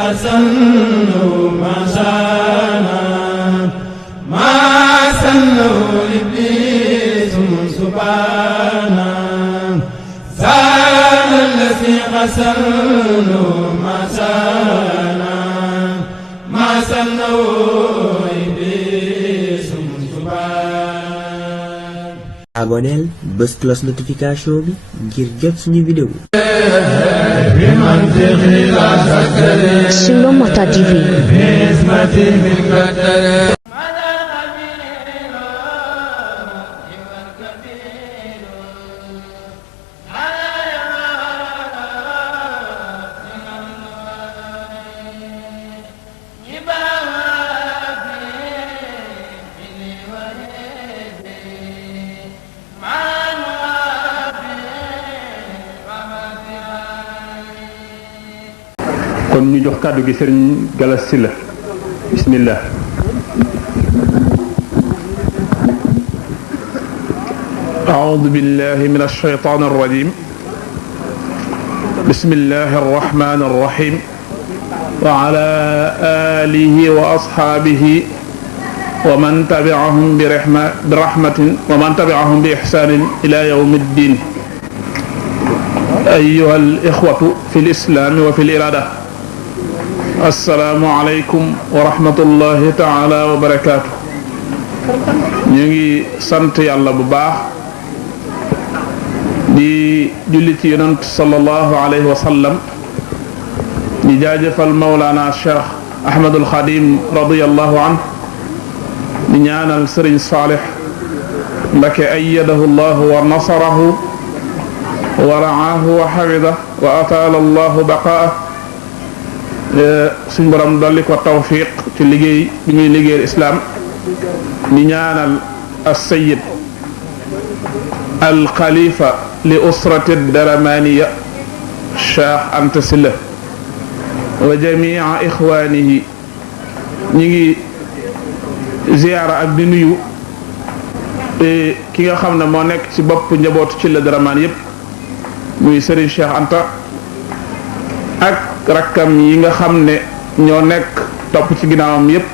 حسنوا ما شانا ما سنوا إبليس سبحانا زال الذي حسنوا ما شانا ما سنوا إبليس سبحانا. aboneel bës cloche notification bi ngir jot suñu vidéo. Sur Mota TV. kon ñu jox kàddu gi sëriñ Galas Sylla bismillah. أعوذ بالله من الشيطان الرجيم بسم الله الرحمن الرحيم وعلى آله وأصحابه ومن تبعهم برحمة ومن تبعهم بإحسان إلى يوم الدين. أيها الإخوة في الإسلام وفي الإرادة السلام عليكم ورحمة الله تعالى وبركاته. ñu ngi sant yàlla bu baax di julli ci yonent sallallahu alayhi wa sallam di jaajëfal Mawlana Cheikh Ahmadul Xadim radiyallahu an di ñaanal Sëriñ Saalix Mbacke ayyadahu llahu wa nasarahu wa ra'aahu wa xafida wa ataala allahu baqaa suñ borom dolli ko tawfiq ci liggéey bi muy liggéeyal islaam di ñaanal as-sayyid al-xalifa li usrati daramaniya Cheikh Anta Sylla wa jamia ixwaanihi ñi ngi ziyaara ak di nuyu ki nga xam ne moo nekk ci bopp njabootu ci la daramaan yépp muy Serigne Cheikh Anta ak rakkam yi nga xam ne ñoo nekk topp ci ginnaawam yépp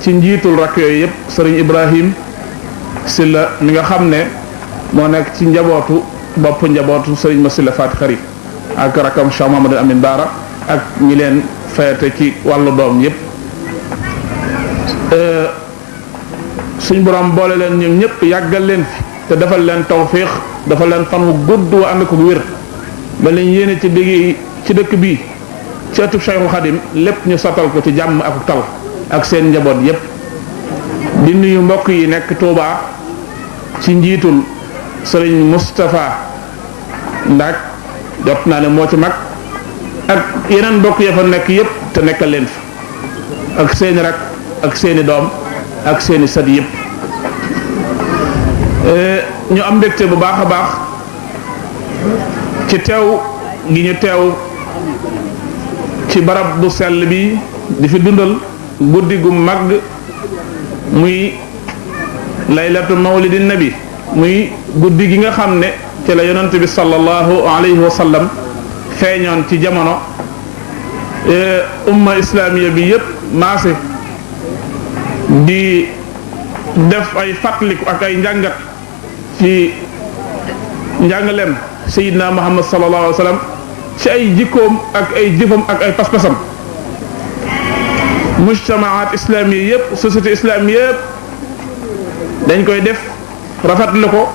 ci njiitul rakk yooyu yépp Serigne Ibrahim Sylla mi nga xam ne moo nekk ci njabootu bopp njabootu Serigne ma Sylla Faty Khary ak rakkam Cheikh Mouhamadou Amine Bara ak ñi leen fayate ci wàllu doom yépp suñ borom boole leen ñoom ñëpp yàggal leen fi te defal leen tawfiix defal leen fan wu gudd wa ànd ko wér ba leen yéene ci liggéey ci dëkk bii ci ëttub Cheikhul Khadim lépp ñu sottal ko ci jàmm ak tal ak seen njaboot yépp di nuyu mbokk yi nekk Touba ci njiitul Serigne Moustapha Ndak jot naa ne moo ci mag ak yeneen mbokk ya fa nekk yépp te nekkal leen fi ak seeni rak ak seeni doom ak seeni sët yépp ñu am mbégte bu baax a baax ci teew gi ñu teew ci barab bu sell bi di fi dundal guddi gu mag muy laylatu mawlidin nabi muy guddi gi nga xam ne ci la yonent bi sallallahu alayhi wa sallam feeñoon ci jamono umma islamiya bi yépp maase di def ay fàttaliku ak ay njàngat ci njàngaleem Seydina Muhammad sallallahu alayhi wa sallam ci ay jikkoom ak ay jëfam ak ay pas-pasam mujtamaat islamiya yëpp société islamiya yëpp dañ koy def rafetlu ko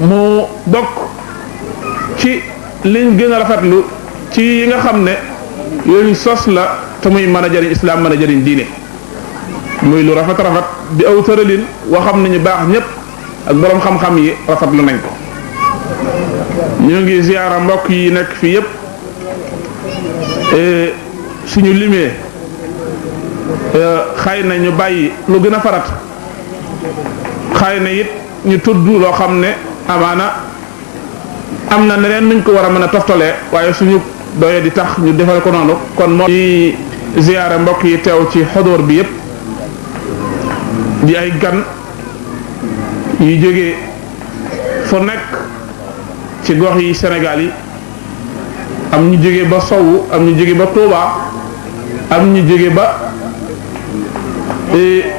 mu bokk ci liñ gën a rafetlu ci yi nga xam ne yooyu sos la te muy mën a jëriñ islam mën a jëriñ diine muy lu rafet di aw tëralin woo xam ne ñu baax ñëpp ak boroom xam-xam yi rafetlu nañ ko. ñu ngi ziyaara mbokk yi nekk fii yëpp suñu limee xëy na ñu bàyyi lu gën a farat xëy na it ñu tudd loo xam ne amaana am na neneen nuñ ko war a mën a toftalee waaye suñu doye di tax ñu defal ko noonu kon moo di ziyaara mbokk yi teew ci xodóor bi yëpp di ay gan yu jógee fu nekk ci gox yi Sénégal yi am ñu jóge ba sowu am ñu jóge ba Touba am ñu jóge ba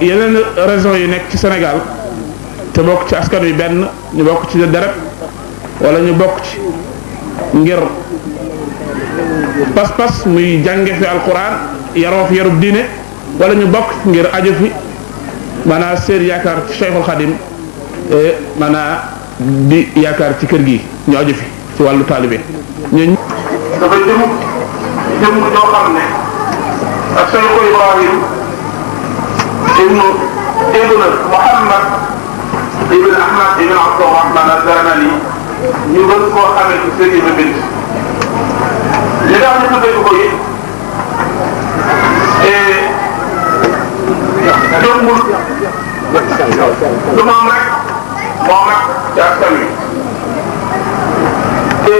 yeneen régions yi nekk ci Sénégal te bokk ci askan wi benn ñu bokk ci deret wala ñu bokk ci ngir pas-pas muy jànge fi alquran yaroo fi yarub diine wala ñu bokk ngir aju fi maanaam seen yaakaar ci Cheikhul Khadim maanaam di yaakaar ci kër gi ñu aju fi ci wàllu taalibe ñooñu dafa jëm ñoo xam ne ak Cheikh Ibrahim ibnu Muhammad ibn Ahmad ibn Abdurrahman az-Zarmali ñu gën koo xamee ci sëriñ bi bind li tax ñu tuddee ko it jëmbul du moom rek ci askan wi te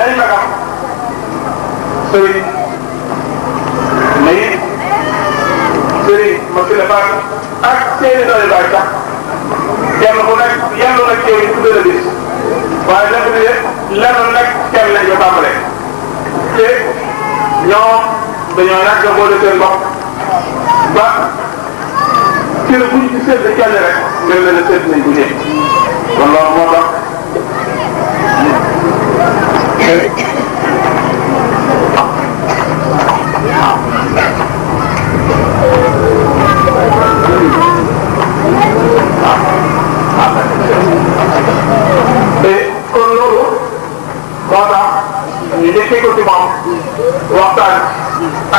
ay magam sëriñ Mayit sëriñ Masila Ba ak seeni doole baay sax kenn ku nekk yenn nag yow yi tuddee la bis waaye lenn nekk kenn lañ ko tàmbalee te ñoom dañoo yàgg a boole seen bopp ba kër buñ ci sédd kenn rek mel na ne sédd nañ bu ñëw kon loolu moo tax kon loolu moo tax ñu njëkkee ko ci moom waxtaan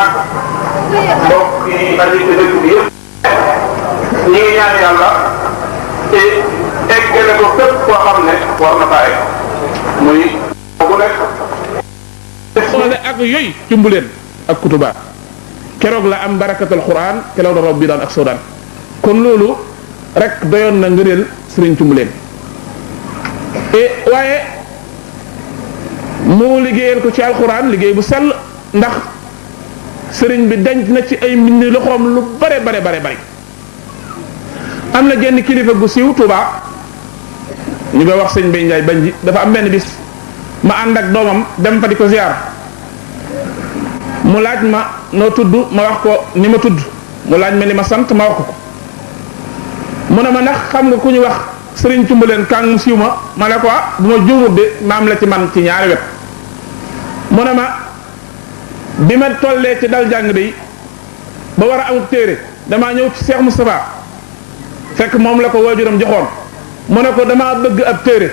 ak mbokk yi aju ci dëkk bi yëpp ñi ngi ñaan yàlla te eggale ko fépp koo xam ne war na faa egg muy bu nekk. xoole ak yooyu cumbuleen ak kutuba keroog la am barakatul quran keroog la rob bi daan ak sodaan kon loolu rek doyoon na ngëneel sëriñ cumbuleen waaye mu liggéeyal ko ci alquran liggéey bu sell ndax sëriñ bi denc na ci ay mbind loxoom lu bare am na genn kilifa gu siiw Touba ñu koy wax sëñ Bay Njaay Banji dafa am benn bis ma ànd ak doomam dem fa di ko ziar mu laaj ma noo tudd ma wax ko ni ma tudd mu laaj ma ni ma sant ma wax ko mu ne ma ndax xam nga ku ñu wax sëriñ cumbuleen kàng mu siiw ma ne ko bu ma juumut de maam la ci man ci ñaari wet mu ne ma bi ma tollee ci dal jàng de ba war a amub téere damaa ñëw ci Cheikh Moustapha fekk moom la ko waajuram joxoon mu ne ko damaa bëgg ab téere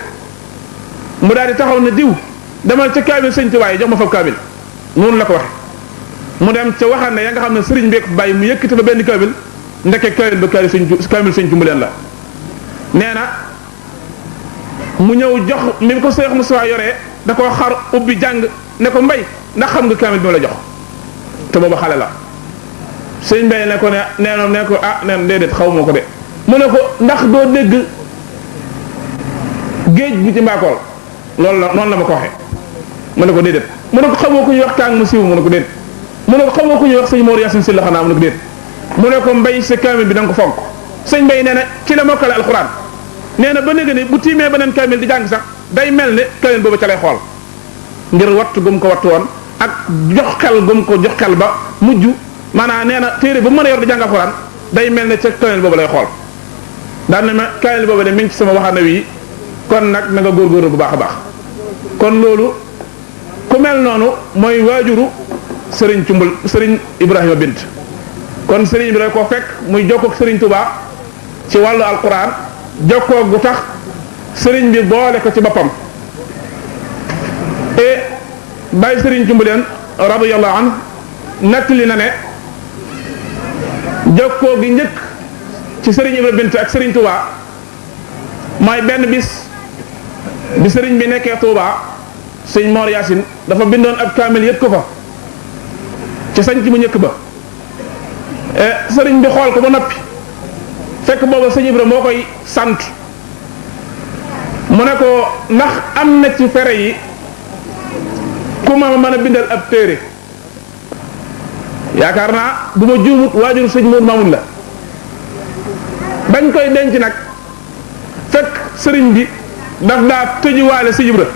mu daal di taxaw ne diw demal ca kaamil sëñ Tuubaa jox ma fa kaamil noonu la ko waxe mu dem ca waxaan ne ya nga xam ne sëriñ beek bàyyi mu yëkkati fa benn kaamil ndeke kaamil ba kaamil sëñ Cumbuleen la nee na mu ñëw jox mi ko Cheikh Moustapha yoree da koo xar ubbi jàng ne ko mbay ndax xam nga kaamil bi ma la jox te booba xale la sëñ mbay ne ko ne ko neen déedéet xaw ma ko de mu ne ko ndax doo dégg géej bi ci mbaakool loolu la noonu la ma ko waxee mu ne ko déedéet mu ne ko xamoo ku ñuy wax kàng mu siiw mu ne ko déet mu ne ko xamoo ku ñuy wax sëñ Mor Yaasin Sylla xanaa mu ne ko déet mu ne ko mbay sa kaamil bi da nga ko fonk sëñ mbay nee na ci la mokkale alxuraan nee na ba léegi ni bu tiimee beneen kaamil di jàng sax day mel ne kaamil boobu ca lay xool ngir wattu gum ko wattu woon ak jox xel gum ko jox xel ba mujj maanaam nee na téere ba mën a yor di jàng alxuraan day mel ne ca kaamil boobu lay xool daan na ma kaamil boobu de mi ngi ci sama waxaana wi kon nag na nga góorgóorlu bu baax a baax kon loolu ku mel noonu mooy waajuru sëriñ cumbul sëriñ Ibrahima Bint kon sëriñ Ibrahima ko fekk muy jokkoog sëriñ Touba ci wàllu alquran jokkoo gu tax sëriñ bi boole ko ci boppam et bàyyi sëriñ cumbuleen radiyallahu an nettali na ne jokkoo gi njëkk ci sëriñ Ibrahima Bint ak sëriñ Touba mooy benn bis bi sëriñ bi nekkee Touba sëñ Mor Yaasin dafa bindoon ab kaamil yët ko fa ci sañc bu njëkk ba sëriñ bi xool ko ba noppi fekk booba sëñ Ibra moo koy sant mu ne ko ndax am na ci fere yi ku ma mën a bindal ab téere yaakaar naa bu ma juumut waajur sëñ Mour Mamoun la bañ koy denc nag fekk sëriñ bi daf daa tëjuwaale sëñ Ibra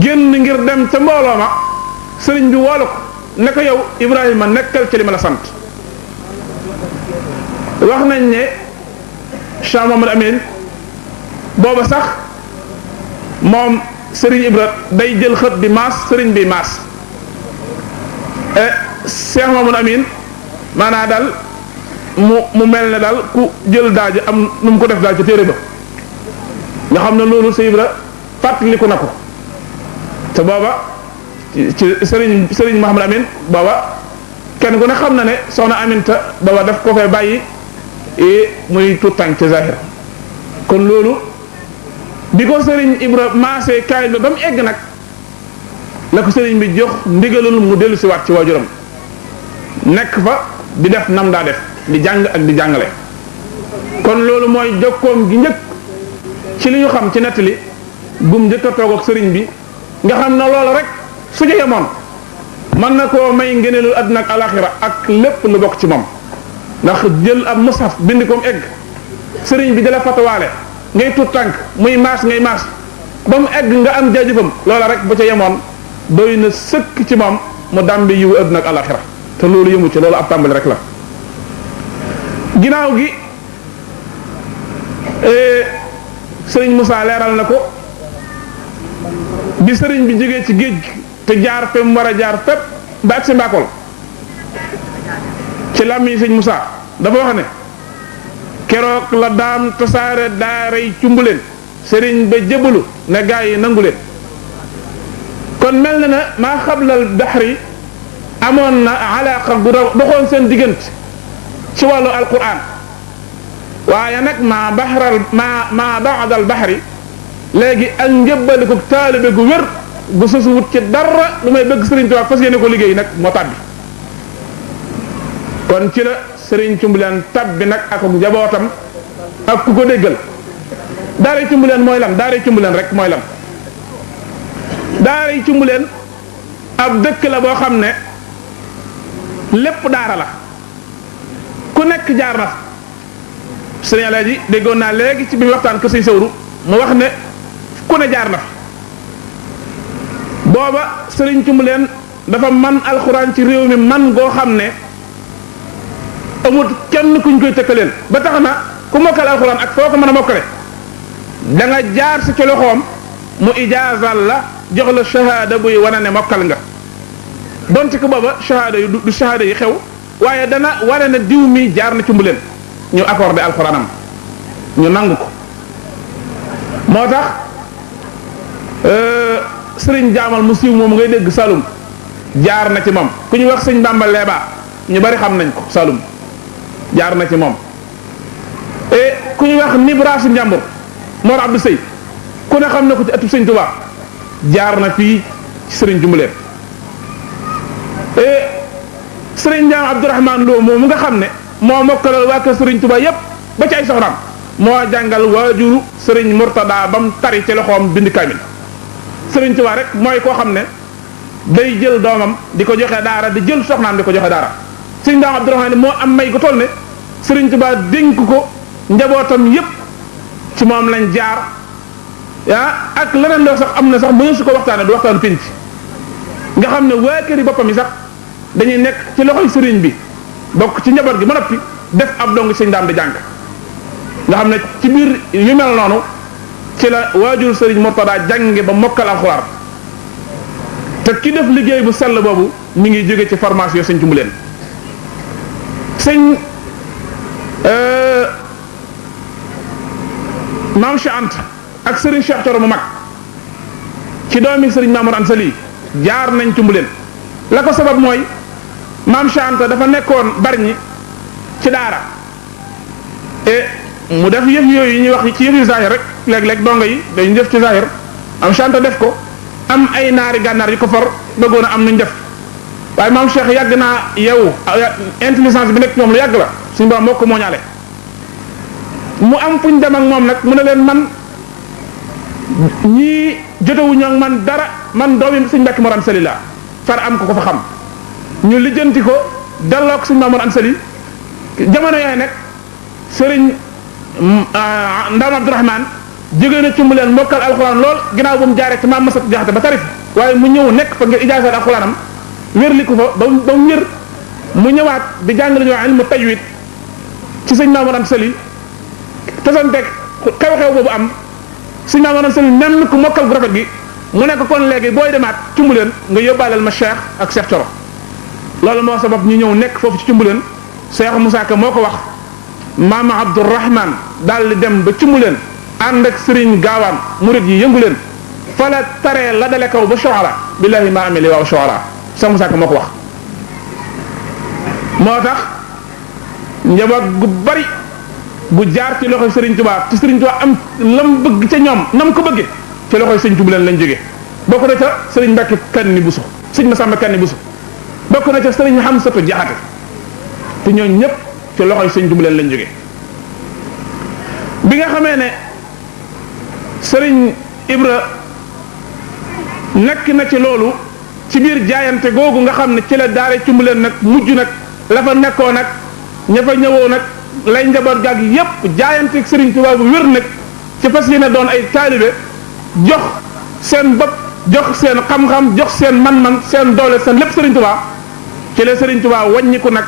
génn ngir dem ca mbooloo ma sëriñ bi woolu ko ne ko yow Ibrahima nekkal ci li ma la sant wax nañ ne Cheikh Mamadou Amine booba sax moom sëriñ Ibra day jël xët bi maas sëriñ bi maas Cheikh Mamadou Amine maanaa daal mu mel ne daal ku jël daaji am nu mu ko def daal ci téere ba nga xam ne loolu sëriñ Ibra fàttaliku na ko te booba ci sëriñ Mahamad Amin booba kenn ku ne xam na ne soxna Aminta booba daf ko fay bàyyi muy tuut tànk ci zahir kon loolu bi ko sëriñ Ibra maasee kaayil ba mu egg nag la ko sëriñ bi jox ndigalul mu dellu si waat ci waajuram nekk fa di def nam daa def di jàng ak di jàngale kon loolu mooy jokkoom gi njëkk ci li ñu xam ci nettali gum njëkk a toog ak sëriñ bi nga xam ne loolu rek su ca yemoon mën na koo may ngëneelul àdduna ak alaxira ak lépp lu bokk ci moom ndax jël ab mushaf bind koom egg sëriñ bi dala fatawaale ngay tut tànk muy maas ngay maas ba mu egg nga am jaajëfam loola rek bu ca yemoon doy na sëkk ci moom mu dàmbi yiwu àdduna ak alaxira te loolu yëmu ci loolu ab tàmbali rek la ginnaaw gi sëriñ Moussa leeral na ko bi sëriñ bi jógee ci géej gi te jaar fe mu war a jaar fépp ba ak si Mbakol ci làmmiñ sëriñ Moussa dafa wax ne keroog la daam tasaare daaray cumbuleen sëriñ ba jëbalu ne gaa yi nangu leen kon mel na maa xablal baxri amoon na alaaqa gu doxoon seen diggante ci wàllu alquran waaye nag maa baadal baxri léegi ak njëbbaliku taalibe gu wér gu sosu wut ci dara lu may bëgg Sëriñ Tuubaa fas yéene ko liggéey nag moo tàbbi kon ci la Sëriñ Cumbuleen tàbbi nag ak njabootam ak ku ko déggal daaray Cumbuleen mooy lan daaray Cumbuleen rek mooy lan daaray Cumbuleen ab dëkk la boo xam ne lépp daara la ku nekk jaar na Sëriñ Alaaji déggoon naa léegi ci bi waxtaan ko Sëriñ Sawru mu wax ne ku ne jaar na booba Sëriñ Cumbuleen dafa man alxuraan ci réew mi man goo xam ne amut kenn kuñ koy tëkkaleel ba tax na ku mokkal alxuraan ak foo ko mën a mokkale da nga jaar si ci loxoom mu ijaazal la jox la shahada buy wane ne mokkal nga donte ko booba shahada yu du shahada yi xew waaye dana wane ne diw mi jaar na Cumbuleen ñu accordé alxuraanam ñu nangu ko moo tax sëriñ jaamal mu siiw moom ngay dégg Saloum jaar na ci moom ku ñu wax sëñ Bamba Leeba ñu bari xam nañ ko Saloum jaar na ci moom et ku ñu wax Nibrasu Njambur Mor Abdou Sey ku ne xam na ko ci ëttub sëñ Tuubaa jaar na fii ci sëriñ Cumbuleen et sëriñ Njaam Abdourahman Lo moom mu nga xam ne moo mokkalal waa kër sëriñ Tuubaa yépp ba ci ay soxnaam moo jàngal waajuru sëriñ Murtada bam tari ci loxoom bind kaamil sëriñ Tuubaa rek mooy koo xam ne day jël doomam di ko joxe daara di jël soxnaam di ko joxe daara sëriñ Daam Abdourahmaan moo am may gu toll ne sëriñ Tuubaa dénk ko njabootam yépp ci moom lañ jaar ak leneen loo sax am na sax mënu su ko waxtaane du waxtaanu pinc nga xam ne waa kër yi boppam yi sax dañuy nekk ci loxoy sëriñ bi bokk ci njaboot gi ba noppi def ab dong sëñ daam di jàng nga xam ne ci biir yu mel noonu ci la waajur sëriñ Murtada jànge ba mokkal alxuraan te ki def liggéey bu sell boobu mi ngi jóge ci formation sëñ Cumbuleen sëñ maam Cheikh Anta ak sëriñ Cheikh Coro mu mag ci doomi sëriñ Mamour Anta Sali jaar nañ Cumbuleen la ko sabab mooy maam Cheikh Anta dafa nekkoon Bargny ci daara et mu def yëf yooyu ñuy wax ci yëf yu zahir rek léeg-léeg dongo yi dañu def ci zahir am Cheikh Anta def ko am ay naari gànnaar yu ko for bëggoon a am nuñ def waaye maam Cheikh yàgg naa yow intelligence bi nekk ñoom lu yàgg la suñu borom moo ko mooñaale mu am fuñ dem ak moom nag mu ne leen man ñii jotewuñu ak man dara man doomi suñ Mbàkke Mor Anta Sali la far am ko fa xam ñu lijjanti ko delloo ko suñ Mamour Anta Sali jamono yooyu nag sëriñ Ndaam Abdourahman jóge na Cumbuleen mokkal alxuraan lool ginnaaw bu mu jaaree ci maam Masat Jaxate ba tarif waaye mu ñëw nekk fa ngir ijaasaat alxuraanam wérli ko fa ba mu wér mu ñëwaat di jàng la ñu wax ilmu tajwid ci sëñ Maam Mor Anta Sali tasanteeg xew-xew boobu am sëñ Maam Mor Anta Sali même ku mokkal gu rafet gi mu nekk kon léegi booy demaat Cumbuleen nga yóbbaaleel ma Cheikh ak Cheikh Coro loolu moo sabab ñu ñëw nekk foofu ci Cumbuleen Cheikh Moussa Ka moo ko wax maama Abdourahman daal di dem ba Cumbuleen ànd ak Serigne Gaawaan murid yi yëngu leen fa la taree la dale kaw ba Shuara billahi ma ameli waaw Shuara Cheikh Moussa Ka moo ko wax moo tax njaboot gu bari bu jaar ci loxoy Serigne Touba ci Serigne Touba am lam bëgg ca ñoom nam ko bëggee ci loxoy Serigne Cumbuleen lañ jógee bokk na ca Serigne Mbacke Kanni Bousso Serigne Massamba Kanni Bousso bokk na ca Serigne Hamsatu Jaxate te ñooñu ñëpp ci loxoy Serigne Cumbuleen lañ jógee bi nga xamee ne Serigne Ibra nekk na ci loolu ci biir jaayante googu nga xam ne ci la daare Cumbuleen nag mujj nag la fa nekkoo nag ña fa ñëwoo nag lay njaboot gaag yépp jaayante ak Serigne Touba bu wér nag ci fas yéene doon ay taalibe jox seen bopp jox seen xam-xam jox seen man-man seen doole seen lépp Serigne Touba ci la Serigne Touba wàññiku nag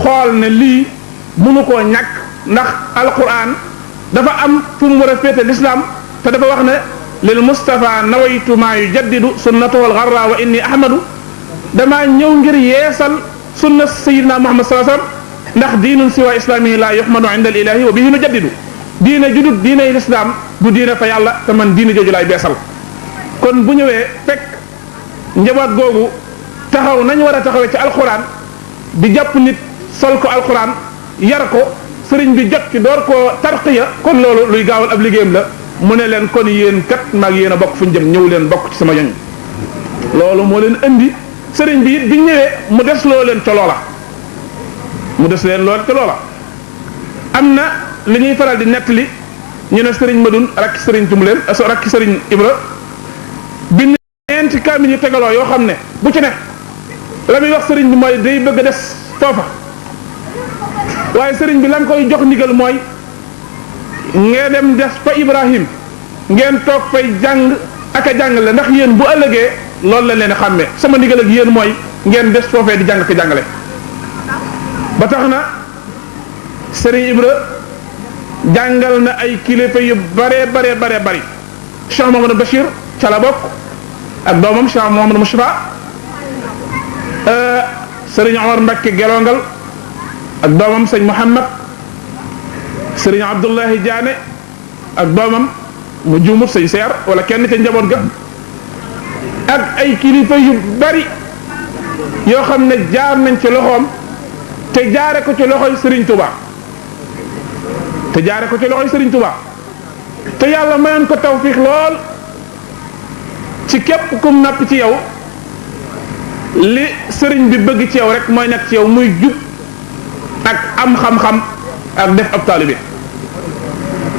xool ne lii mënu koo ñàkk ndax alquran dafa am fu mu war a féete l'islam te dafa wax ne lil Mustafa nawaytu maa yujaddidu sunnatahu al-gharra wa inni ahmadu damaa ñëw ngir yeesal sunna sayyidina Muhammad sallallahu alayhi wasallam ndax diinun siwa islamihi la yuhmadu inda al ilahi wa bihi nujaddidu diine judut diine l'islam du diine fa yàlla te man diine jooju laay beesal kon bu ñëwee fekk njaboot googu taxaw nañ war a taxawee ci alquran di jàpp nit sol ko alquran yar ko sëriñ bi jot ci door koo tarqiya kon loolu luy gaawal ab liggéeyam la mu ne leen kon yéen kat maag yéen a bokk fu ñu jëm ñëw leen bokk ci sama ñoñ loolu moo leen indi sëriñ bi it bi ñëwee mu des loo leen ca loola mu des leen lool ca loola am na li ñuy faral di nettali ñu ne sëriñ Madoun rakki sëriñ Cumbuleen rakki sëriñ Ibra bind ñeenti kaamil yu tegaloo yoo xam ne bu ci ne la muy wax sëriñ bi mooy day bëgg a des foofa waaye sëriñ bi lan koy jox ndigal mooy ngeen dem des fa Ibrahim ngeen toog fay jàng ak a jàngale ndax yéen bu ëllëgee loolu la leen xàmmee sama ndigal ak yéen mooy ngeen des foofee di jàng ak a jàngale ba tax na sëriñ Ibra jàngal na ay kilifa yu bare bari Cheikh Mamadou Bachir ca la bokk ak doomam Cheikh Mamadou Moustapha sëriñ Omar Mbacke Gelongal ak doomam sëñ Mouhamad sëriñ Abdullahi Diané ak doomam mu juumut sëñ Seer wala kenn ca njaboot ga ak ay kilifa yu bari yoo xam ne jaar nañ ci loxoom te jaare ko ci loxoy Serigne Touba te yàlla mayoon ko tawfiix lool ci képp kum napp ci yow li sëriñ bi bëgg ci yow rek mooy nekk ci yow muy jub ak am xam-xam ak def ab taalibe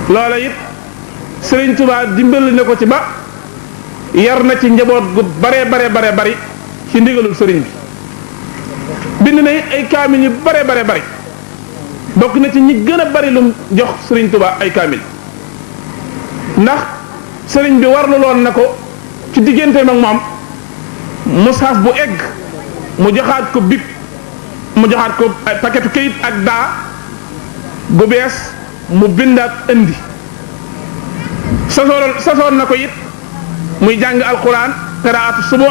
loola it Serigne Touba dimbali na ko ci ba yar na ci njaboot gu bare bari ci ndigalul sëriñ bi bind na it ay kaamil yu bare bari bokk na ci ñi gën a bari lum jox Serigne Touba ay kaamil ndax sëriñ bi warlu loon na ko ci digganteem ak moom mushaf bu egg mu joxaat ko big mu joxaat ko ay paquetu kayit ak daa gu bees mu bindaat indi sasoon na ko it muy jàng alquran qiraatu subu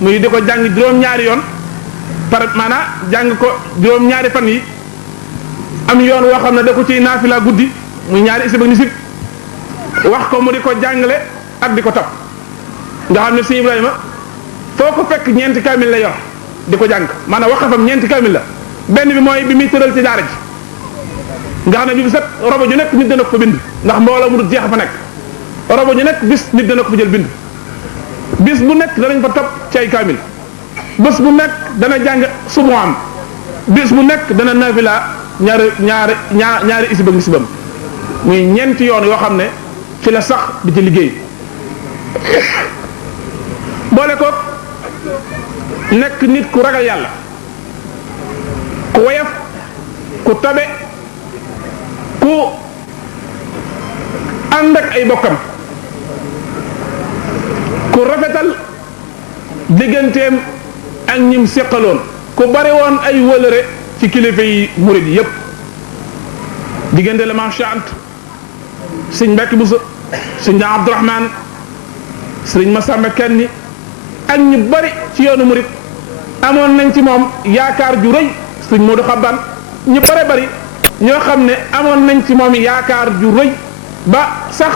muy di ko jàng juróom-ñaari yoon par maanaam jàng ko juróom-ñaari fan yi am yoon woo xam ne da ko ciy naafila guddi muy ñaari isib ak nisib wax ko mu di ko jàngale ak di ko topp nga xam ne si Ibrahima foo ko fekk ñeenti kaamil la yor di ko jàng maanaam waxafam ñeenti kaamil la benn bi mooy bi muy tëral ci daara ji nga xam ne bi bu set robo ju nekk nit dana ko fa bind ndax mbooloo mu dul jeex fa nekk robo ju nekk bis nit dana ko fa jël bind bis bu nekk danañ fa topp ci ay kaamil bés bu nekk dana jàng subu am bis bu nekk dana nafila ñaari isib ak nisibam muy ñeenti yoon yoo xam ne ci la sax di ci liggéey boole ko nekk nit ku ragal yàlla ku woyof ku tabe ku ànd ak ay bokkam ku rafetal digganteem ak ñim seqaloon ku bari woon ay wëlëre ci kilifa yi murid yépp diggante la maam Cheikh Anta sëñ Mbacke Bousso sëñ Abdourahmane sëriñ Massamba Kanni ak ñu bari ci yoonu murid amoon nañ ci moom yaakaar ju rëy sëñ Modou Xaban ñu bari ñoo xam ne amoon nañ ci moom yaakaar ju rëy ba sax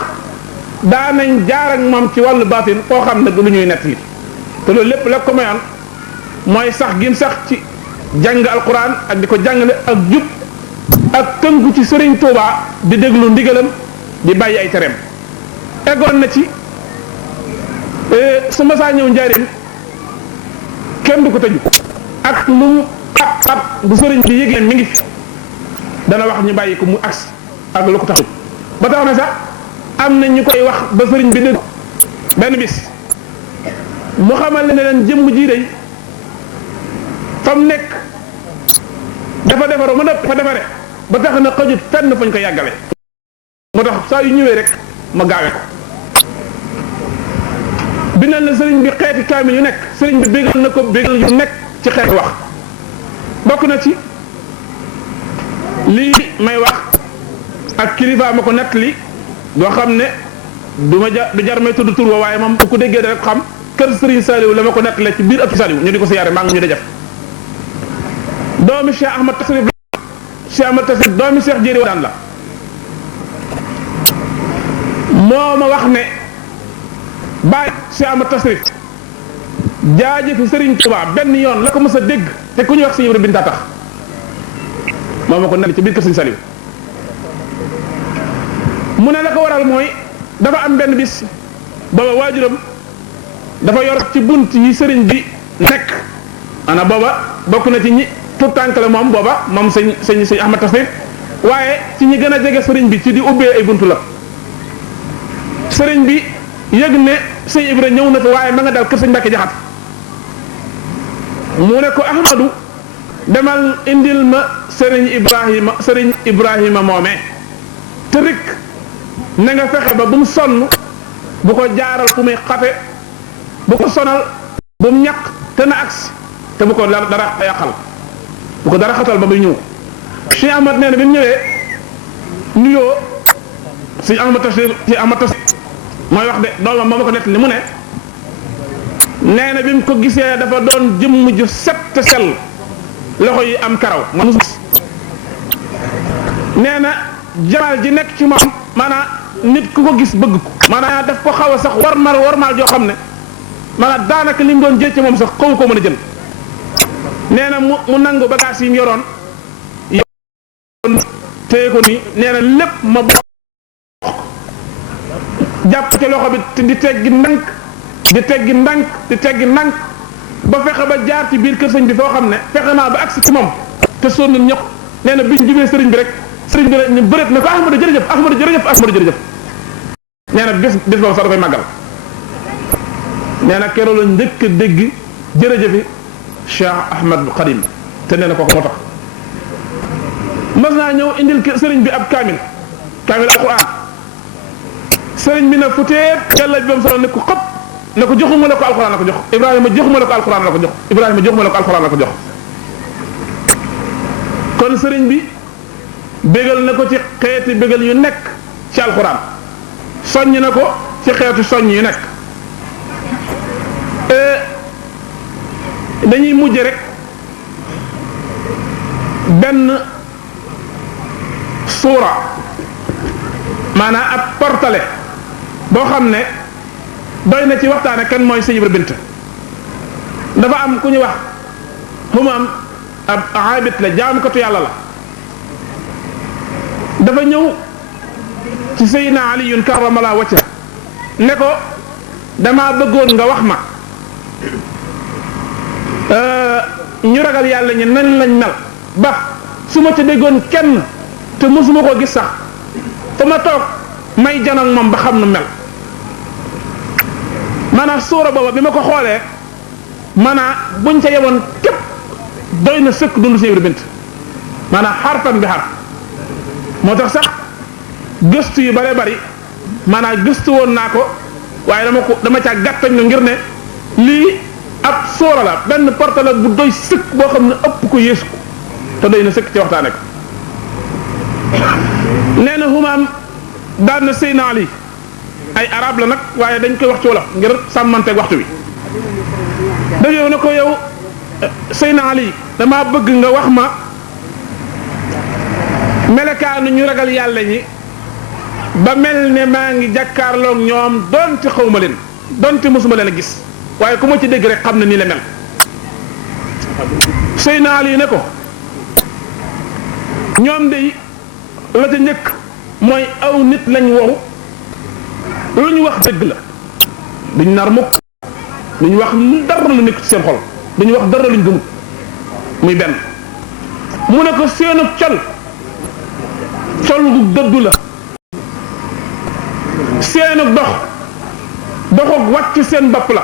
daa nañ jaar ak moom ci wàllu baatin koo xam ne du lu ñuy nettali te loolu lépp la ko mayoon mooy sax gim sax ci jàng alquran ak di ko jàngale ak jub ak tënku ci Sëriñ Tuubaa di déglu ndigalam di bàyyi ay tereem eggoon na ci su ma saa ñëw njaareem kenn du ko tëju ak lu mu xat bu sëriñ bi yëgee mi ngi fi dana wax ñu bàyyi ko mu agsi ak lu ko tax ba tax na sax am na ñu koy wax ba sëriñ bi dégg benn bis mu xamal ne leen jëmm ji day fa mu nekk dafa defaroo ma nëpp fa defare ba tax na xëjut fenn fañ ko yàggale moo tax saa yu ñëwee rek ma gaawe ko bindal na sëriñ bi xeeti kaamil yu nekk sëriñ bi bégal na ko bégal yu nekk ci xeeti wax bokk na ci lii may wax ak kilifa ma ko nett li doo xam ne du jar may tudd tur wa waaye moom bu ko déggee rek xam kër sëriñ Saliou la ma ko nettale ci biir ëpp Saliou ñu di ko siyaare maa ngi ñu di def doomi Cheikh Ahmad Tasrif doomi Cheikh Jéeri daan la moo ma wax ne bàyyi Cheikh Ahmad Tasrif jaajëfi Sëriñ Tuubaa benn yoon la ko mës a dégg te ku ñuy wax si Ibra Binta tax moo ma ko nekk ci biir kër Sëriñ Saliou mu ne la ko waral mooy dafa am benn bis booba waajuram dafa yor ci bunt yi sëriñ bi nekk ana booba bokk na ci ñi tout tànk la moom booba moom sëñ Ahmad Tasrif waaye ci ñi gën a jege sëriñ bi ci di ubbee ay buntu la sëriñ bi yëg ne sëñ Ibra ñëw na fa waaye ma nga dal kër sëñ Mbàkke Jaxate mu ne ko Ahmadu demal indil ma sëriñ Ibrahima moomee te rik na nga fexe ba bu mu sonn bu ko jaaral fu muy xate bu ko sonal bu mu ñaq te na agsi te bu ko dara yàqal bu ko dara xatal ba muy ñëw Cheikh Ahmad nee na bi mu ñëwee nuyoo sëñ Ahmad Tasrif mooy wax de doomam moo ma ko nett li mu ne nee na bi mu ko gisee dafa doon jëmm ju set te sell loxo yi am karaw ma musus nee na jamaal ji nekk ci moom maanaam nit ku ko gis bëgg ko maanaam daf ko xaw a sax warmal joo xam ne maanaam daanaka li mu doon jël ci moom sax xaw ko mën a jël nee na mu nangu bagage yi mu yoroon téye ko nii nee na lépp ma bokk jàpp ci loxo bi di teggi ndànk ba fexe ba jaar ci biir kër sëñ bi foo xam ne fexe naa ba agsi ci moom te sonn ñëpp nee na biñ jubee sëriñ bi rek ñu bëreet ne ko Ahmadu jërëjëf nee na bés boobu sax da koy màggal nee na keroog la njëkk a dégg jërëjëfi Cheikh Ahmad Khadim te nee na kooku moo tax mas naa ñëw indil sëriñ bi ab kaamil alquran sëriñ bi na futeet yàlla bi ba mu solo ne ko xëpp ne ko joxuma la ko alquran la ko jox Ibrahima joxuma la ko alquran la ko jox kon sëriñ bi bégal na ko ci xeeti bégal yu nekk ci alquran soññ na ko ci xeetu soññ yu nekk dañuy mujj rek benn suura maanaam ab portale boo xam ne doy na ci waxtaane kan mooy sëñ Ibra Binta dafa am ku ñu wax Humam ab aabit la jaamukatu yàlla la dafa ñëw ci Seydina Aliyun karramallaahu wajhahu ne ko damaa bëggoon nga wax ma ñu ragal yàlla ñi nañ lañ mel ba su ma ca déggoon kenn te mosuma koo gis sax fa ma toog may janoog moom ba xam nu mel maanaam suura booba bi ma ko xoolee maanaam buñ ca yemoon képp doy na sëkk dund Sëñ Ibra Binta maanaam xarfan bi xarf moo tax sax gëstu yu bare bari maanaam gëstu woon naa ko waaye dama caa gàttañ lu ngir ne lii ab sóora la benn porte la bu doy sëkk boo xam ne ëpp ko yées ko te doy na sëkk ci waxtaane ko nee na Humaam daan na Seydina Ali ay arab la nag waaye dañ koy wax ci wolof ngir sàmmanteeg waxtu wi dañoo ne ko yow Seydina Ali dama bëgg nga wax ma melekaanu ñu ragal yàlla ñi ba mel ne maa ngi jàkkaarloog ñoom donte xawma leen donte mosuma leen a gis waaye ku ma ci dégg rek xam ne nii la mel Seydina Ali ne ko ñoom de la ca njëkk mooy aw nit lañ woru lu ñu wax dëgg la duñ nar mukk duñ wax dara lu nekk ci seen xol duñ wax dara luñ gëmut muy benn mu ne ko seenu col gu dëddu la seenu doxog wàcc seen bopp la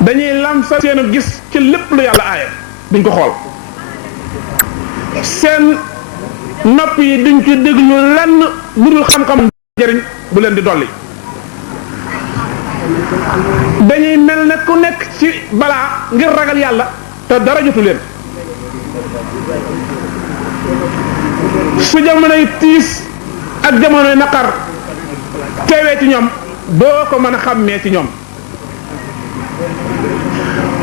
dañuy lamsa seenu gis ci lépp lu yàlla aaye duñ ko xool seen nopp yi duñ ci déglu lenn lu dul xam-xam jëriñ bu leen di dolli dañuy mel ne ku nekk ci balaa ngir ragal yàlla te dara jotu leen su jamonoy tiis ak jamonoy naqar teewee ci ñoom doo ko mën a xàmmee ci ñoom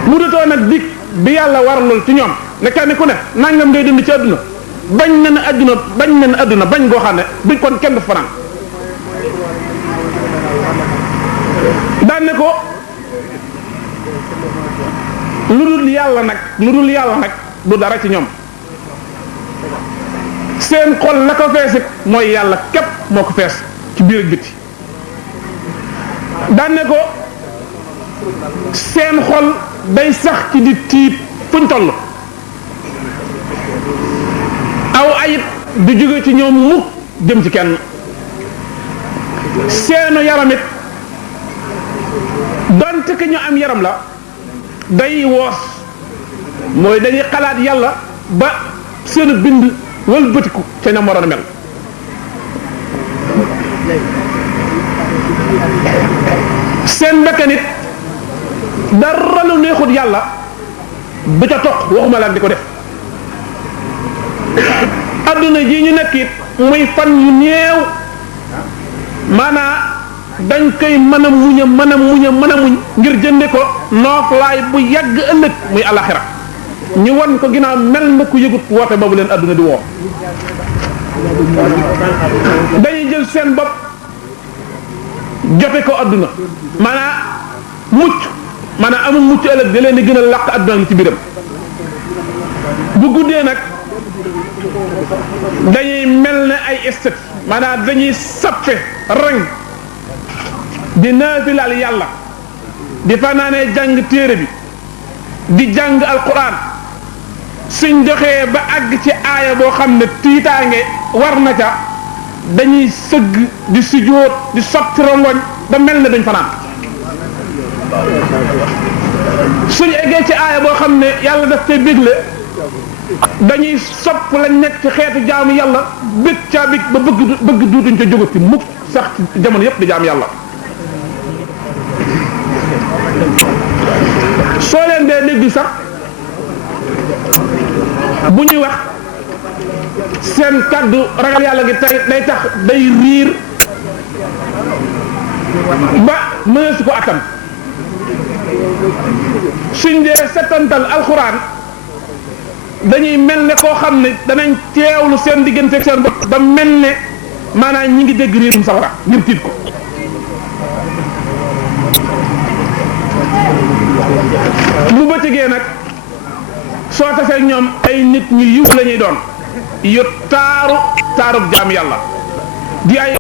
mu dutoo nag dig bi yàlla warlul ci ñoom ne kenn ku ne nangam ngay dund ci àdduna bañ na àdduna bañ goo xam ne duñ kon kenn du fanaan daan ne ko lu dul yàlla nag du dara ci ñoom seen xol la ko feesit mooy yàlla képp moo ko fees ci biir ak biti daan ne ko seen xol day sax ci di tiit fuñ toll aw ayib du jóge ci ñoom mukk jëm ci kenn seenu yaramit donte que ñu am yaram la day woos mooy dañuy xalaat yàlla ba seenu bind wëlbatiku ca ñam waroon a mel seen mbekk nit dara lu neexut yàlla du ca toq waxuma la di ko def adduna ji ñu nekk it muy fan yu néew maanaa dañ koy mën a muñ ngir jënde ko nooflaay bu yàgg ëllëg muy alaxira ñu wan ko ginnaaw mel na ku yëgut woote boobu leen adduna di woo dañuy jël seen bopp jote ko adduna maanaa amul mucc ëllëg da leen di gën a làq adduna li ci biiram bu guddee nag dañuy mel ne ay estet maanaam dañuy sappe rang di naafilaal yàlla di fanaanee jàng téere bi di jàng alquran suñ doxee ba àgg ci aaya boo xam ne tiitaange war na ca dañuy sëgg di sujjóot di sotti rongoñ ba mel ne duñ fanaan suñ eggee ci aaya boo xam ne yàlla daf koy bégle dañuy sopp lañ nekk ci xeetu jaamu yàlla bég caa bég ba bëgg duutuñ ca jógati mukk sax ci jamono yépp di jaamu yàlla soo leen dee dégg sax bu ñuy wax seen kàddu ragal yàlla gi tey day tax day riir ba mëneesu ko attan suñ dee settantal alxuraan dañuy mel ne koo xam ne danañ teewlu seen diggante ak seen bopp ba mel ne maanaam ñi ngi dégg riirum sawara ngir tiit ko bu bëccëgee nag soo tasee ñoom ay nit ñu yiw la ñuy doon yu taarub jaam yàlla di ay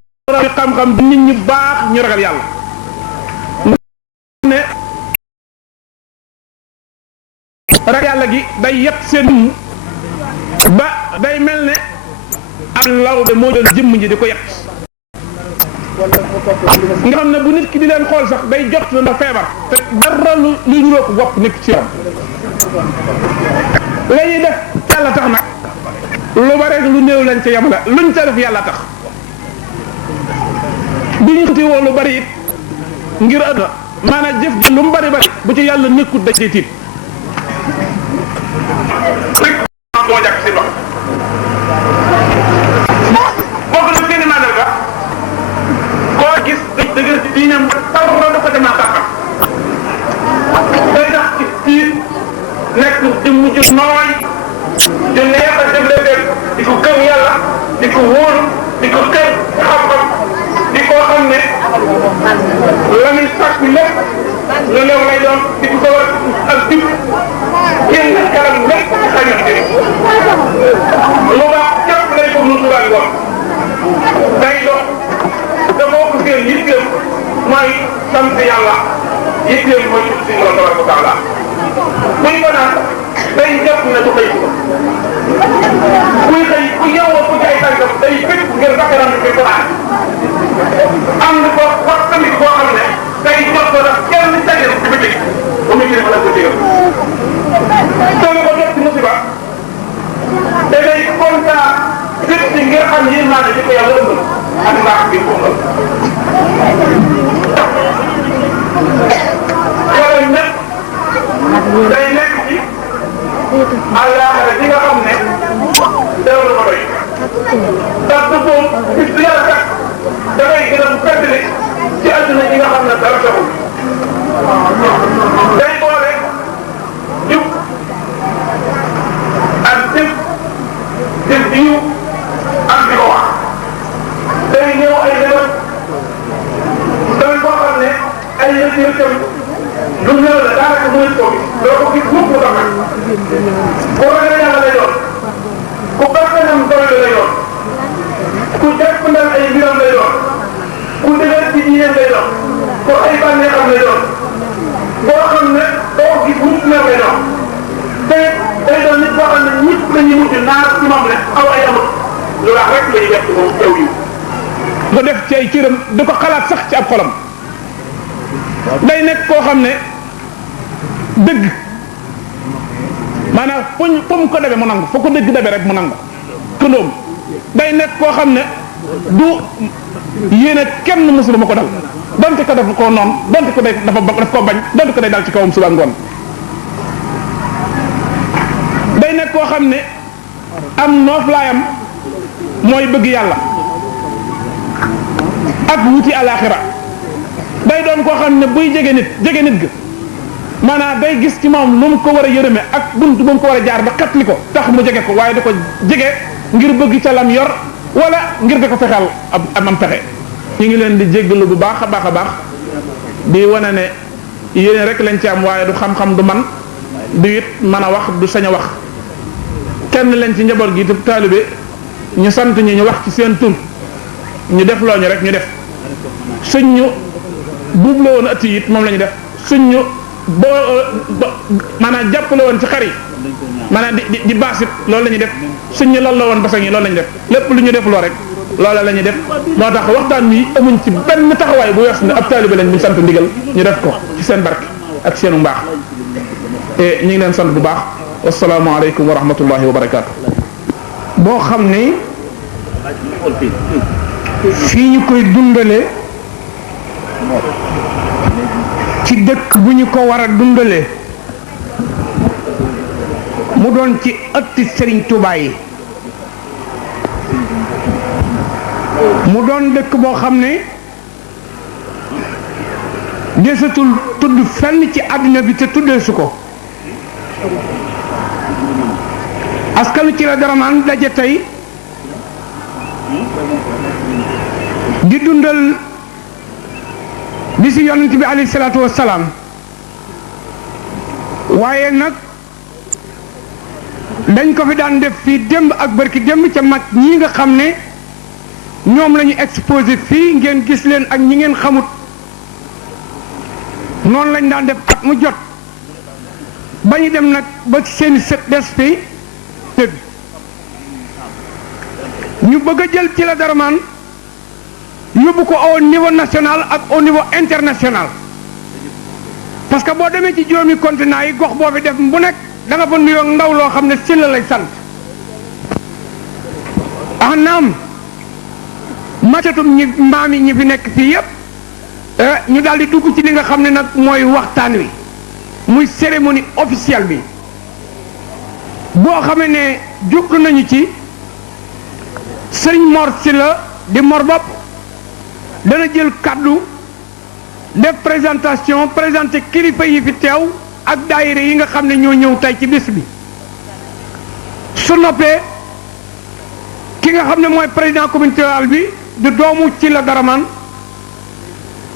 xam-xam di nit ñu baax ñu ragal yàlla ne ragal yàlla gi day yett seen ba day mel ne am law de moo doon jëmm ji di ko yett nga xam ne bu nit ki di leen xool sax day jot na ndax feebar te dara lu ñuroo ko bopp nekk ci yaram la ñuy def yàlla tax nag lu bare lu néew lañ ca yamala luñ ca def yàlla tax du ñu xati woo lu bari it ngir àdduna maanaam jëf ji lu mu bari bari bu ci yàlla nekkut dañ cee tiit rek moo jàpp si ndox bokk na seeni mandarga koo gis dëgër ci diinam dara dafa dem naa bàqam day tax ci tiit nekk di mujj nooy di neex a développé di ko gëm yàlla di ko wóor di ko xeeb xam-xam di ko xam ne la muy sàkk lépp lu lew lay doon di ko war ak jub génn kanam lépp ci xañu ci lu baax képp lay ko nu subaay ngoon day dox dafa ko seen yitteem mooy sant yàlla yitteem mooy tudd si borom tabaraka wa taala buy ko naan day jàpp ne du xëy kuy xëy ku yeewoo ku jaay tànkam day fekk ngir bakkanam bi ko naan ànd ko wax tamit boo xam ne day jot ko def kenn cagir ci bëccëg ba muy jëlee fa la ko téye soo ko jot ci musiba da ngay kontaan fépp ci ngir xam yéen naa ne di ko yàlla ëmbal ak mbaax bi ko ëmbal wala ñett day nekk ci àllaaxira di nga xam ne teewlu ko doy ndax du moom bis bu yàlla kat da ngay gën a fàttali ci àdduna yi nga xam ne dara taxul day boole jub ak jëf jiw ak di ko wax day ñëw ay demal tamit boo xam ne ay yëf-yëfam lu ñëw la daanaka mënuñ ko gis doo ko gis mukk mu tax ku ragal yàlla lay doon ku bakkanam doylu lay doon ku jàpp ndal ay mbiram lay doon ku dëgër ci diineem lay doon ku ay bànneexam lay doon boo xam ne doo ko gis mukk mer lay doon te day doon nit boo xam ne ñëpp la ñuy mujj naar ci moom ne aw ay amut lu wax rek la ñuy def ci moom teew yi ko def ci ay cëram du ko xalaat sax ci ab xolam day nekk koo xam ne dëgg maanaam fu mu ko defee mu nangu fu ko dëgg defee rek mu nangu këndoom day nekk koo xam ne du yéene kenn mësul ma ko dal donte ko def koo noonu donte ko day daf koo bañ donte ko day dal ci kawam suba ngoon day nekk koo xam ne am nooflaayam mooy bëgg yàlla ak wuti alaxira day doon koo xam ne buy jege nit ga maanaam day gis ci moom lu mu ko war a yërëme ak bunt bu mu ko war a jaar ba xetli ko tax mu jege ko waaye da ko jege ngir bëgg ca lam yor wala ngir da ko fexeel am pexe ñu ngi leen di jéggalu bu baax a baax a baax di wane ne yéene rek lañ ci am waaye du xam-xam du man du it mën a wax du sañ a wax kenn lañ ci njaboot gi te taalibe ñu sant ñu wax ci seen tur ñu def loo ñu rek ñu def suñ ñu buub la woon ëtt yi it moom la ñu def suñ ñu maanaam jàppale woon ci xar yi maanaam di baasit loolu la ñuy def suñ ñu loolu la woon basang yi loolu la ñu def lépp lu ñu def loo rek loola la ñuy def moo tax waxtaan wi amuñ ci benn taxawaay bu wees ne ab taalibe lañ buñ sant ndigal ñu def ko ci seen barke ak seenu mbaax et ñu ngi leen sant bu baax wasalaamaaleykum wa rahmatullahi wa barakaatu. boo xam ne fii ñu koy dundale ci dëkk bu ñu ko war a dundale mu doon ci ëtti Serigne Touba yi mu doon dëkk boo xam ne desatul tudd fenn ci àddina bi te tuddee su ko askanu ci la Daraman daje tey di dundal bi si yonent bi alayhi salaatu wassalaam waaye nag dañ ko fi daan def fii démb ak barki démb ca mag ñi nga xam ne ñoom la ñu exposé fii ngeen gis leen ak ñi ngeen xamut noonu lañ daan def at mu jot ba ñu dem nag ba seeni sët des fi dëgg ñu bëgg a jël ci la Daraman yóbbu ko au niveau national ak au niveau international parce que boo demee ci juróomi continent yi gox boo fi def bu nekk da nga fa nuyoo ndaw loo xam ne Sylla lay sant ah naam matatum ñi maam yi ñi fi nekk fii yépp ñu daal di dugg ci li nga xam ne nag mooy waxtaan wi muy cérémonie officielle bi boo xamee ne jublu nañu ci sëriñ Mor Sylla di Mor Bopp dana jël kaddu def présentation présenté kilifa yi fi teew ak daayira yi nga xam ne ñoo ñëw tey ci bis bi su noppee ki nga xam ne mooy président communauté rurale bi di doomu ci la Daraman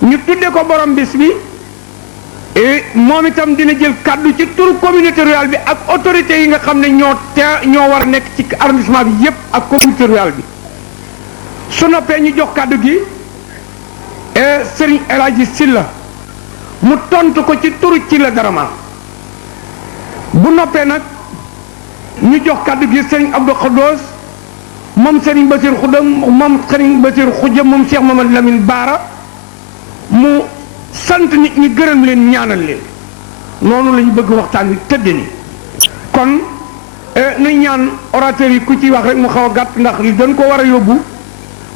ñu tudde ko borom bis bi et moom itam dina jël kaddu ci turu communauté rurale bi ak autorités yi nga xam ne ñoo war a nekk ci arrondissement bi yépp ak communauté rurale bi su noppee ñu jox kaddu gi Serigne El Hadji Sylla mu tontu ko ci turu ci la Daraman bu noppee nag ñu jox kaddu gi Serigne Abdou Khoudous moom Serigne Bassir Khouda moom Serigne Bassir Khoudia moom Cheikh Mamadou Lamine Bara mu sant nit ñi gërëm leen ñaanal leen noonu la ñu bëgg waxtaan wi tëdd ni kon nuy ñaan orateurs yi ku ci wax rek mu xaw a gàtt ndax li dañ ko war a yóbbu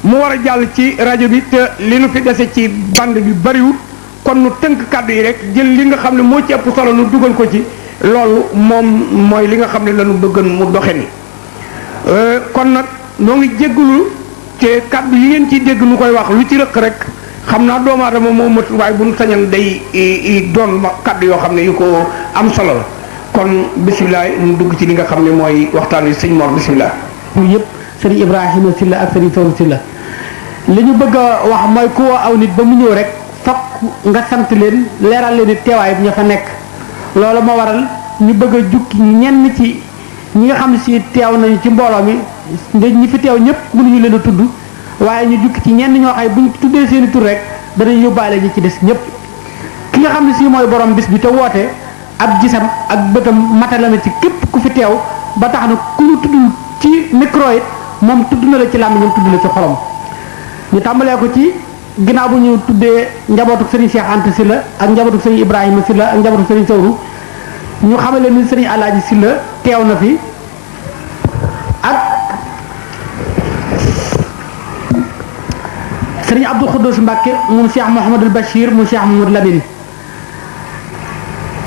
mu war a jàll ci rajo bi te li nu fi dese ci bande bi bariwul kon nu tënk kàddu yi rek jël li nga xam ne moo ci ëpp solo nu dugal ko ci loolu moom mooy li nga xam ne lañu bëggan mu doxe ni kon nag noo ngi jéggulu te kàddu yi ngeen ciy dégg nu koy wax lu ci rëq rek xam naa doomu aadama moo matul waaye bu nu sañan day doon kàddu yoo xam ne yu ko am solo la kon bisimilah nu dugg ci li nga xam ne mooy waxtaan wi sëñ Mor bisimilah. yëpp sëriñ Ibrahima Sylla ak sëriñ Sow Sylla li ñu bëgg a wax mooy ku woo aw nit ba mu ñëw rek fokk nga sant leen leeral leen it teewaay bi ña fa nekk loolu moo waral ñu bëgg a jukki ñenn ci ñi nga xam si teew nañu ci mbooloo mi ñi fi teew ñëpp mënuñu leen a tudd waaye ñu jukki ci ñenn ñoo xam ne bu ñu tuddee seen i tur rek danañ yóbbaale ñi ci des ñëpp ki nga xam ne si mooy borom bis bi te woote ab gisam ak bëtam matala na ci képp ku fi teew ba tax na ku ñu tudd ci micro it moom tudd na la ci làmmiñam tudd la ci xolam ñu tàmbalee ko ci ginnaaw bu ñu tuddee njabootu Serigne Cheikh Anta Sylla ak njabootu Serigne Ibrahima Sylla ak njabootu Serigne Sawru ñu xamale ni Serigne Alaaji Sylla teew na fi ak Serigne Abdou Khoudous Mbacké moom Cheikh Mouhamadul Bachir mu Cheikh Mouhamadou Lamine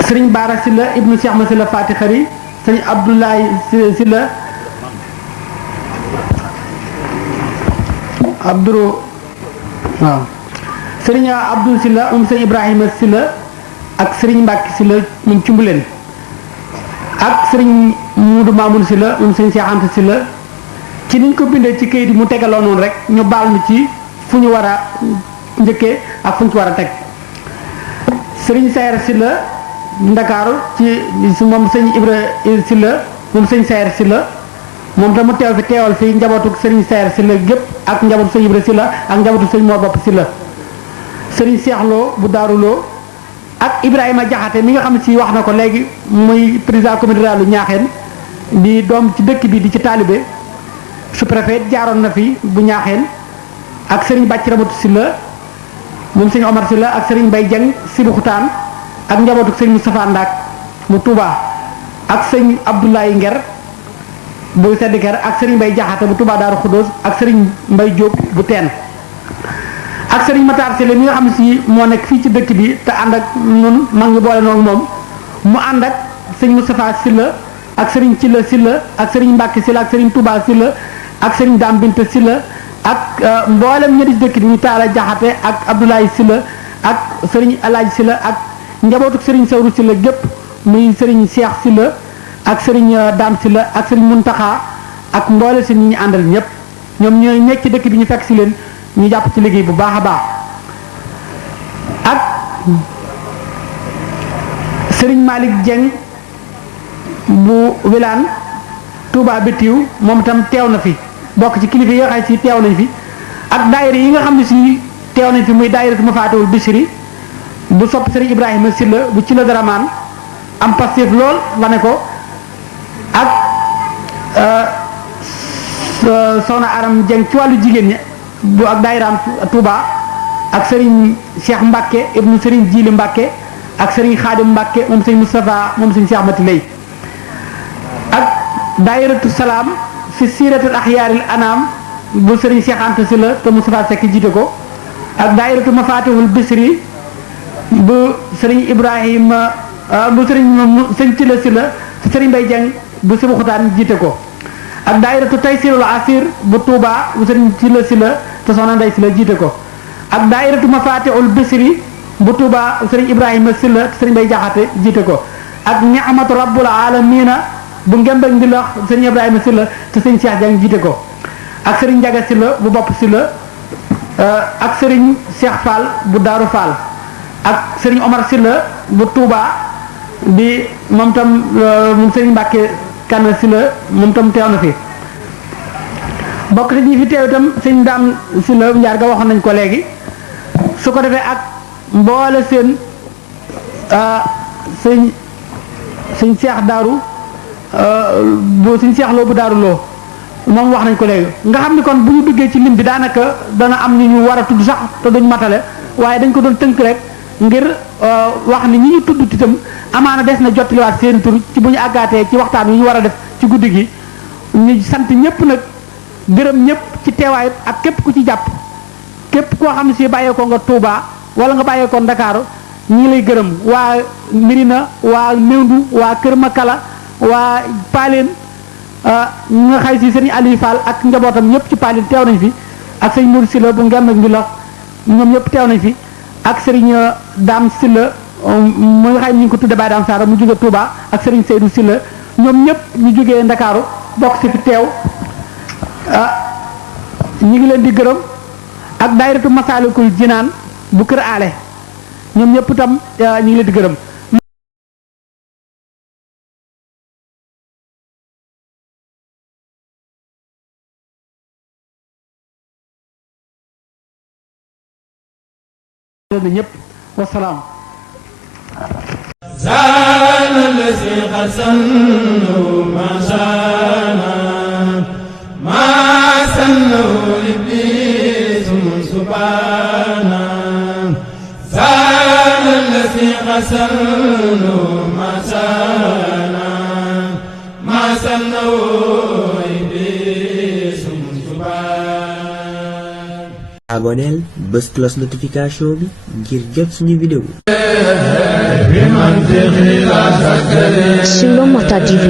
Serigne Bara Sylla ibnu Cheikh Ma Sylla Fati Khari Serigne Abdoulaye Sylla Abdou waaw Serigne Abdou Sylla moom Serigne Ibrahima Sylla ak Serigne Mbacké Sylla moom Cumbuleen ak Serigne Moudou Mamoun Sylla moom Serigne Cheikh Anta Sylla ci niñ ko bindee ci kayit yi mu tegaloo noonu rek ñu baal ñu ci fu ñu war a njëkkee ak fu ñu ci war a teg Serigne Sayer Sylla Ndakaaru ci moom Serigne Ibra Sylla moom Serigne Sayer Sylla moom tam mu teew fi teewal fii njabootu Serigne Sayer Sylla gépp ak njabootu Serigne Ibra Sylla ak njabootu Serigne Mor Bopp Sylla Serigne Cheikh Lo bu Daaru Lo ak Ibrahima Jaxate mi nga xam ne si wax na ko léegi muy président communauté rurale Ñaaxeen di doom ci dëkk bi di ci taalibe sous-préfet jaaroon na fi bu Ñaaxeen ak Serigne Bàcc Ramatu Sylla moom Serigne Omar Sylla ak Serigne Bay Jeng Sibu Xutaan ak njabootu Serigne Moustapha Ndak mu Touba ak Serigne Abdoulaye Nger bu Séddiker ak Serigne Bay Jaxate bu Touba Daaru Xudóos ak Serigne Mbay Jóob bu Teen ak Serigne Matar Sylla mi nga xam ne si moo nekk fii ci dëkk bi te ànd ak nun mag ngi boole noonu moom mu ànd ak Serigne Moustapha Sylla ak Serigne Sylla Sylla ak Serigne Mbacke Sylla ak Serigne Touba Sylla ak Serigne Dame Binta Sylla ak mboolem ñetti dëkk bi ñu Taala Jaxate ak Abdoulaye Sylla ak Serigne Alaaji Sylla ak njabootu Serigne Sawru Sylla gépp muy Serigne Cheikh Sylla ak Serigne Dame Sylla ak Serigne Muntaxa ak mboole si ñi ñu àndal ñëpp ñoom ñooy nekk ci dëkk bi ñu fekk si leen ñu jàpp ci liggéey bu baax a baax ak Serigne Malick Dieng bu Wilane Touba Bétiw moom itam teew na fi bokk ci kilifa yi nga xam si teew nañ fi ak daayira yi nga xam ne si teew nañ fi muy daayira ma faatewul Bichri bu sopp Serigne Ibrahima Sylla bu ci la Daraman am pastéef lool wane ko ak soxna Aram Dieng ci wàllu jigéen ñi bu ak daayiraam Touba ak Serigne Cheikh Mbacke ibnu Serigne Jili Mbacke ak Serigne Khadim Mbacke moom Serigne Moustapha moom Serigne Cheikh Mati Lay ak daayiratu salaam fi siiratul axyaaril anaam bu sëriñ Cheikh Anta Sylla te Moustapha Seck jiite ko ak daayiratu Mafatihul Bisri bu sëriñ Ibrahima bu sëriñ Sylla Sylla te sëriñ Mbaye Dieng bu Sëbu Xutaan jiite ko ak daayiratu Taysirul Asir bu Touba bu sëriñ Sylla Sylla te soxna Ndey Sylla jiite ko ak daayiratu Mafatihul Bisri bu Touba sëriñ Ibrahima Sylla te sëriñ Mbaye Jaxate jiite ko ak Ni'matu Rabbul Alamina bu Ngembek Ndilax sëriñ Ibrahima Sylla te sëriñ Cheikh Dieng jiite ko ak sëriñ Ndiaga Sylla bu Bopp Sylla ak sëriñ Cheikh Fall bu Daaru Fall ak sëriñ Omar Sylla bu Touba di moom tam moom sëriñ Mbàkke Kane Sylla moom tam teew na fi bokk na ñi fi teew itam sëriñ Daam Sylla njaar ga waxoon nañ ko léegi su ko defee ak mboole seen sëñ Cheikh Daaru bu sëñ Cheikh Lo bu Daaru Lo moom wax nañ ko léegi nga xam ni kon bu ñu duggee ci lim bi daanaka dana am ni ñu war a tudd sax te duñ matale waaye dañ ko doon tënk rek ngir wax ni ñi ñu tudd itam amaana des na jottaliwaat seen tur ci bu ñu àggaatee ci waxtaan wi ñu war a def ci guddi gi ñu sant ñëpp nag gërëm ñëpp ci teewaay ak képp ku ci jàpp képp koo xam ne si bàyyeekoo nga Touba wala nga bàyyeekoo Ndakaaru ñi ngi lay gërëm waa Mirina waa Mewndu waa Kër Makala waa Paleen nga xay si sëriñ Aliou Fall ak njabootam ñëpp ci Paleen teew nañ fi ak sëñ Mour Sylla bu Ngembek Ndilax ñoom ñëpp teew nañ fi ak sëriñ Dame Sylla mu nga xam ñu ngi ko tudde Baye Dame Sara mu jóge Touba ak sëriñ Seydou Sylla ñoom ñëpp ñu jógee Ndakaaru bokk si fi teew ñi ngi leen di gërëm ak daayiratu Masalikul Jinaan bu Kër Ale ñoom ñëpp itam ñu ngi leen di gërëm ñëpp wasalaam زال الذي قسمه ما شانا ما سنه إبليس سبحانا زال الذي قسمه ما شانا ما سنه إبليس سبحانا aboneel bës cloche notification bi ngir jot suñu vidéo Sullo Mota TV.